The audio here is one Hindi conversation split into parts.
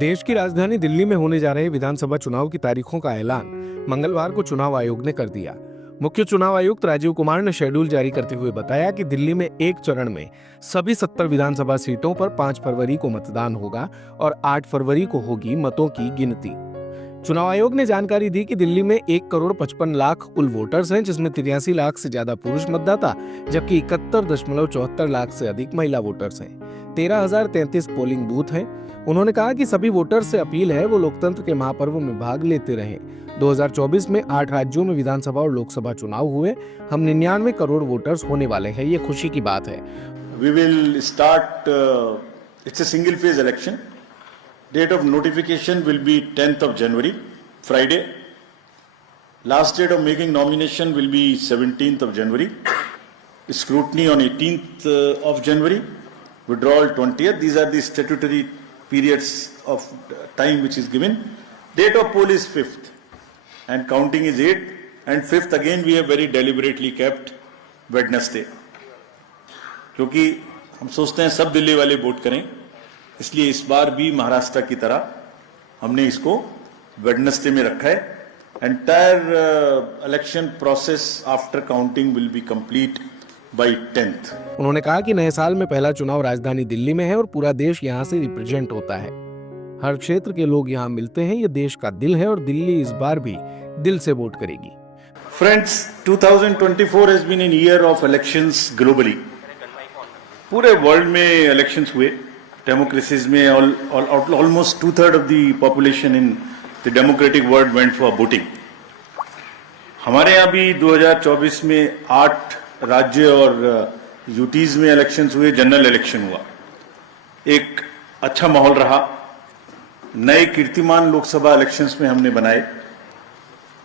देश की राजधानी दिल्ली में होने जा रहे विधानसभा चुनाव की तारीखों का ऐलान मंगलवार को चुनाव आयोग ने कर दिया। मुख्य चुनाव आयुक्त राजीव कुमार ने शेड्यूल जारी करते हुए बताया कि दिल्ली में एक चरण में सभी 70 विधानसभा सीटों पर 5 फरवरी को मतदान होगा और 8 फरवरी को होगी मतों की गिनती। चुनाव आयोग ने जानकारी दी कि दिल्ली में 1,55,00,000 कुल वोटर्स हैं, जिसमें 83 लाख से ज्यादा पुरुष मतदाता जबकि 71.74 लाख से अधिक महिला वोटर्स हैं। 13,033 पोलिंग बूथ हैं। उन्होंने कहा कि सभी वोटर्स से अपील है वो लोकतंत्र के महापर्व में भाग लेते रहें। 2024 में 8 राज्यों में विधानसभा और लोकसभा चुनाव हुए। हम 99 करोड़ वोटर्स होने वाले हैं, ये खुशी की बात है। We will start, it's a single phase election. Date of notification will be 10th of January, Friday. Last date of making nomination will be 17th of January. Scrutiny on 18th of January. Withdrawal 20th. These are the statutory periods of time which is given. Date of poll is 5th and counting is 8th, and 5th again we have very deliberately kept Wednesday. क्योंकि हम सोचते हैं सब दिल्ली वाले वोट करें, इसलिए इस बार भी महाराष्ट्र की तरह हमने इसको वेडनेसडे में रखा है। Entire election process after counting will be complete bye 10th। उन्होंने कहा कि नए साल में पहला चुनाव राजधानी दिल्ली में है और पूरा देश यहां से रिप्रेजेंट होता है। हर क्षेत्र के लोग यहां मिलते हैं। ये देश का दिल है और दिल्ली इस बार भी दिल से वोट करेगी। Friends, 2024 has been an year of elections globally. पूरे वर्ल्ड में इलेक्शंस हुए। डेमोक्रेसीज में almost 2/3 of the population in the democratic world went for voting. हमारे यहाँ भी 2024 में 8 राज्य और यूटीज में इलेक्शंस हुए, जनरल इलेक्शन हुआ। एक अच्छा माहौल रहा। नए कीर्तिमान लोकसभा इलेक्शंस में हमने बनाए।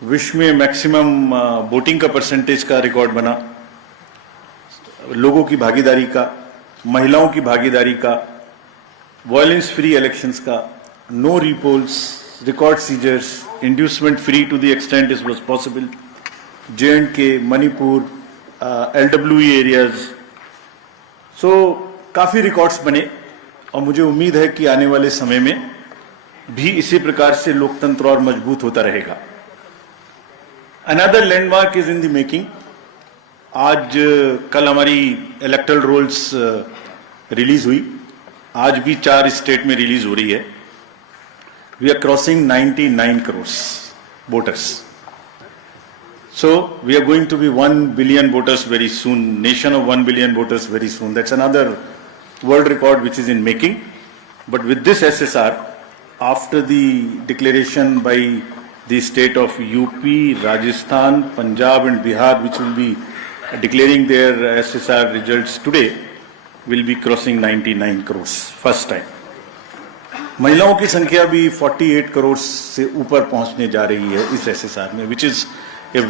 विश्व में मैक्सिमम वोटिंग का परसेंटेज का रिकॉर्ड बना। लोगों की भागीदारी का, महिलाओं की भागीदारी का, वायलेंस फ्री इलेक्शंस का, no repolls, record seizures, inducement free to the extent it was possible, J&K, Manipur, LWE areas. So काफी रिकॉर्ड्स बने और मुझे उम्मीद है कि आने वाले समय में भी इसी प्रकार से लोकतंत्र और मजबूत होता रहेगा। Another landmark is in the making. आज कल हमारी इलेक्टोरल रोल्स रिलीज हुई। आज भी 4 स्टेट में रिलीज हो रही है। We are crossing 99 crore voters. So we are going to be 1 billion voters very soon, nation of 1 billion voters very soon. That's another world record which is in making. But with this SSR, after the declaration by the state of UP, Rajasthan, Punjab and Bihar, which will be declaring their SSR results today, will be crossing 99 crores first time. महिलाओं की संख्या भी 48 करोड़ से ऊपर पहुंचने जा रही है इस SSR में, which is a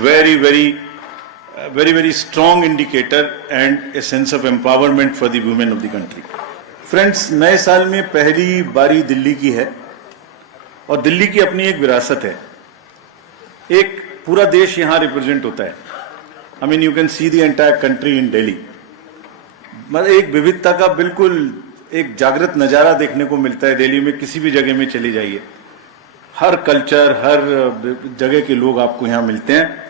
very strong indicator and a sense of empowerment for the women of the country. Friends, नए साल में पहली बारी दिल्ली की है और दिल्ली की अपनी एक विरासत है। एक पूरा देश यहाँ रिप्रेजेंट होता है। I mean, you can see the entire country in Delhi. मतलब एक विविधता का बिल्कुल एक जागृत नज़ारा देखने को मिलता है। दिल्ली में किसी भी जगह में चली जाइए, हर कल्चर, हर जगह के लोग आपको यहाँ मिलते हैं।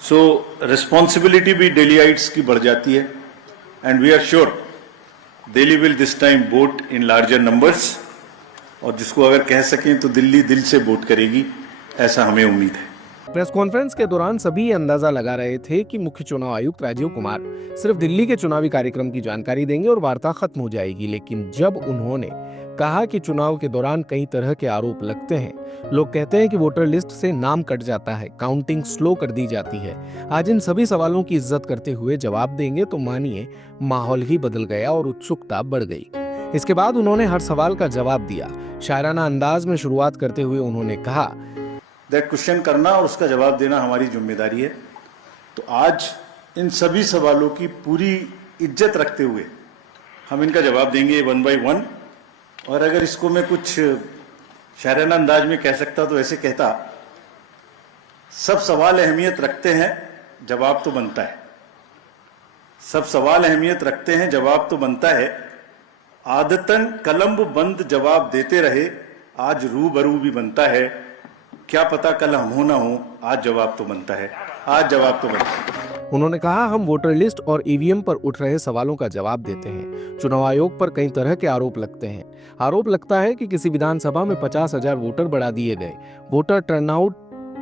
सो रिस्पॉन्सिबिलिटी भी दिल्लीइट्स की बढ़ जाती है। And we are sure Delhi will this time vote in larger numbers, और जिसको अगर कह सकें तो दिल्ली दिल से वोट करेगी, ऐसा हमें उम्मीद है। प्रेस कॉन्फ्रेंस के दौरान सभी ये अंदाजा लगा रहे थे कि मुख्य चुनाव आयुक्त राजीव कुमार सिर्फ दिल्ली के चुनावी कार्यक्रम की जानकारी देंगे और वार्ता खत्म हो जाएगी। लेकिन जब उन्होंने कहा कि चुनाव के दौरान कई तरह के आरोप लगते हैं, लोग कहते हैं कि वोटर लिस्ट से नाम कट जाता है, काउंटिंग स्लो कर दी जाती है, आज इन सभी सवालों की इज्जत करते हुए जवाब देंगे तो मानिए माहौल ही बदल गया और उत्सुकता बढ़ गई। इसके बाद उन्होंने हर सवाल का जवाब दिया। शायराना अंदाज में शुरुआत करते हुए उन्होंने कहा, दैट क्वेश्चन करना और उसका जवाब देना हमारी जिम्मेदारी है। तो आज इन सभी सवालों की पूरी इज्जत रखते हुए हम इनका जवाब देंगे 1 by 1। और अगर इसको मैं कुछ शायराना अंदाज में कह सकता तो ऐसे कहता, सब सवाल अहमियत रखते हैं, जवाब तो बनता है। सब सवाल अहमियत रखते हैं, जवाब तो बनता है। आदतन कलम बंद जवाब देते रहे, आज रूबरू भी बनता है, क्या पता कल हम हो ना हो, आज जवाब तो बनता है, आज जवाब तो बनता है। उन्होंने कहा, हम वोटर लिस्ट और ईवीएम पर उठ रहे सवालों का जवाब देते हैं। चुनाव आयोग पर कई तरह के आरोप लगते हैं। आरोप लगता है कि किसी विधानसभा में 50,000 वोटर बढ़ा दिए गए। वोटर टर्नआउट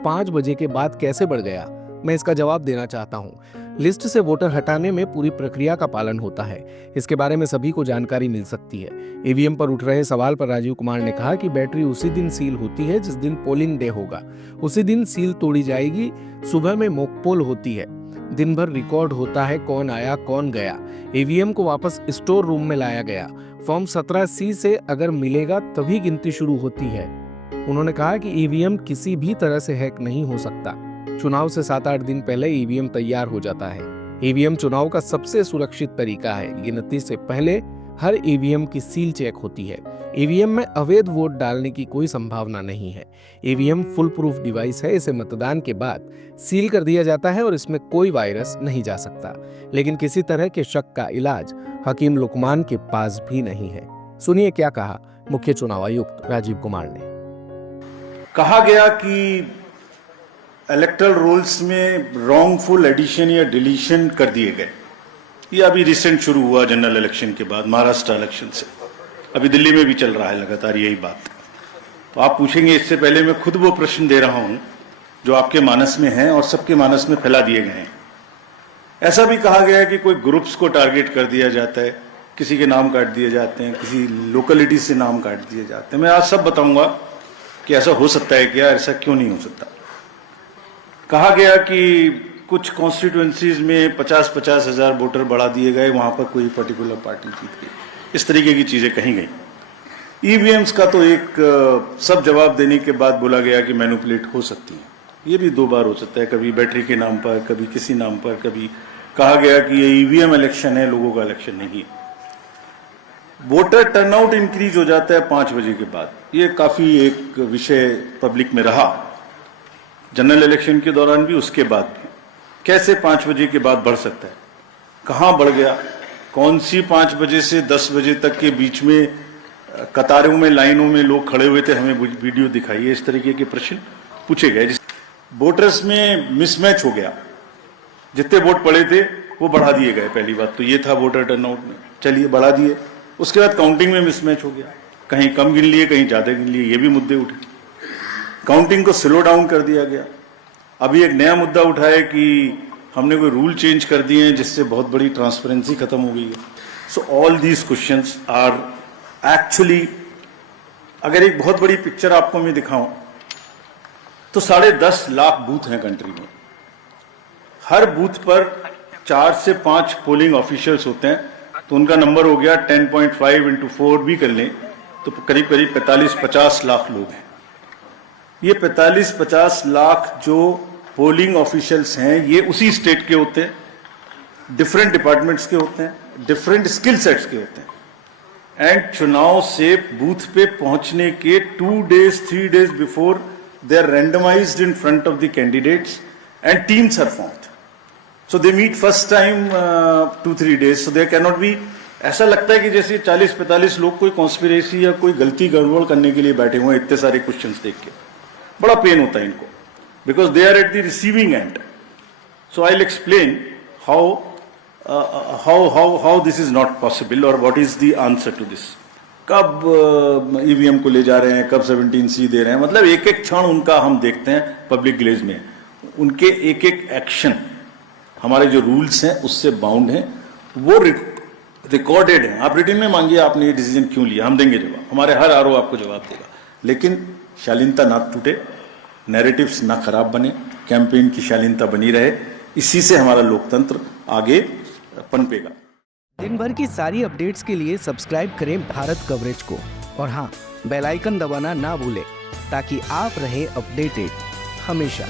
5 बजे के बाद कैसे बढ़ गया? मैं इसका जवाब देना चाहता हूं। लिस्ट से वोटर हटाने में पूरी प्रक्रिया का पालन होता है। इसके बारे में सभी को जानकारी मिल सकती है। ईवीएम पर उठ रहे सवाल पर राजीव कुमार ने कहा कि बैटरी उसी दिन सील होती है जिस दिन पोलिंग डे होगा। उसी दिन सील तोड़ी जाएगी। सुबह में मॉक पोल होती है। दिन भर रिकॉर्ड होता है कौन आया कौन गया। ईवीएम को वापस स्टोर रूम में लाया गया। फॉर्म 17C से अगर मिलेगा तभी गिनती शुरू होती है। उन्होंने कहा कि ईवीएम किसी भी तरह से हैक नहीं हो सकता। चुनाव से 7-8 दिन पहले ईवीएम तैयार हो जाता है। ईवीएम चुनाव का सबसे सुरक्षित तरीका है। गिनती से पहले हर ईवीएम की सील चेक होती है। ईवीएम में अवैध वोट डालने की कोई संभावना नहीं है। ईवीएम फुल प्रूफ डिवाइस है। इसे मतदान के बाद सील कर दिया जाता है और इसमें कोई वायरस नहीं जा सकता। लेकिन किसी तरह के शक का इलाज हकीम लुकमान के पास भी नहीं है। सुनिए क्या कहा मुख्य चुनाव आयुक्त राजीव कुमार ने। कहा गया कि इलेक्टोरल रोल्स में रॉन्गफुल एडिशन या डिलीशन कर दिए गए। ये अभी रिसेंट शुरू हुआ जनरल इलेक्शन के बाद, महाराष्ट्र इलेक्शन से। अभी दिल्ली में भी चल रहा है लगातार यही बात। तो आप पूछेंगे, इससे पहले मैं खुद वो प्रश्न दे रहा हूं जो आपके मानस में हैं और सबके मानस में फैला दिए गए हैं। ऐसा भी कहा गया है कि कोई ग्रुप्स को टारगेट कर दिया जाता है, किसी के नाम काट दिए जाते हैं, किसी लोकेलिटी से नाम काट दिए जाते हैं। मैं आज सब बताऊंगा कि ऐसा हो सकता है क्या, ऐसा क्यों नहीं हो सकता। कहा गया कि कुछ कॉन्स्टिट्यूएंसीज में 50-50 हजार वोटर बढ़ा दिए गए, वहां पर कोई पर्टिकुलर पार्टी जीत गई। इस तरीके की चीजें कही गई। ईवीएम्स का तो एक सब जवाब देने के बाद बोला गया कि मैनिपुलेट हो सकती है। ये भी 2 बार हो सकता है, कभी बैटरी के नाम पर, कभी किसी नाम पर। कभी कहा गया कि ये ईवीएम इलेक्शन है, लोगों का इलेक्शन नहीं। वोटर टर्नआउट इंक्रीज हो जाता है 5 बजे के बाद। ये काफी एक विषय पब्लिक में रहा, जनरल इलेक्शन के दौरान भी, उसके बाद भी। कैसे 5 बजे के बाद बढ़ सकता है? कहां बढ़ गया? कौन सी 5 बजे से 10 बजे तक के बीच में कतारों में, लाइनों में लोग खड़े हुए थे, हमें वीडियो दिखाइए। इस तरीके के प्रश्न पूछे गए। वोटर्स में मिसमैच हो गया। जितने वोट पड़े थे वो बढ़ा दिए गए। पहली बात तो ये था वोटर टर्नआउट में, चलिए बढ़ा दिए। उसके बाद काउंटिंग में मिसमैच हो गया, कहीं कम गिन लिए, कहीं ज्यादा गिन लिए। ये भी मुद्दे उठे। काउंटिंग को स्लो डाउन कर दिया गया। अभी एक नया मुद्दा उठा है कि हमने कोई रूल चेंज कर दिए हैं जिससे बहुत बड़ी ट्रांसपेरेंसी खत्म हो गई है। So all these questions are actually, अगर एक बहुत बड़ी पिक्चर आपको मैं दिखाऊं तो 10.5 लाख बूथ हैं कंट्री में। हर बूथ पर 4 से 5 पोलिंग ऑफिशियल्स होते हैं, तो उनका नंबर हो गया 10.5 × 4 भी कर लें तो करीब करीब 45-50 लाख लोग हैं। ये 45-50 लाख जो पोलिंग ऑफिशियल्स हैं, ये उसी स्टेट के होते हैं, डिफरेंट डिपार्टमेंट्स के होते हैं, डिफरेंट स्किल सेट्स के होते हैं। एंड चुनाव से बूथ पे पहुंचने के 2 days 3 days before they are randomised in front of the candidates and teams are formed. So they meet first time 2-3 days, so there can not be. ऐसा लगता है कि जैसे 40-45 लोग कोई कॉन्स्पिरेसी या कोई गलती गड़बड़ करने के लिए बैठे हुए हैं। इतने सारे क्वेश्चंस देख के बड़ा पेन होता है इनको, because they are at the receiving end. So I'll explain how this is not possible or what is the answer to this. कब ईवीएम को ले जा रहे हैं, कब 17C दे रहे हैं, मतलब एक एक क्षण उनका हम देखते हैं पब्लिक ग्लेज में। उनके एक एक एक्शन हमारे जो रूल्स हैं उससे बाउंड हैं, वो रिकॉर्डेड हैं। आप रिटन में मांगिए आपने ये डिसीजन क्यों लिया, हम देंगे जवाब। हमारे हर आरओ आपको जवाब देगा। लेकिन शालीनता ना टूटे, नैरेटिव्स ना खराब बने, कैंपेन की शालीनता बनी रहे। इसी से हमारा लोकतंत्र आगे पनपेगा। दिन भर की सारी अपडेट्स के लिए सब्सक्राइब करें भारत कवरेज को और हाँ, बेल आइकन दबाना ना भूलें ताकि आप रहे अपडेटेड हमेशा।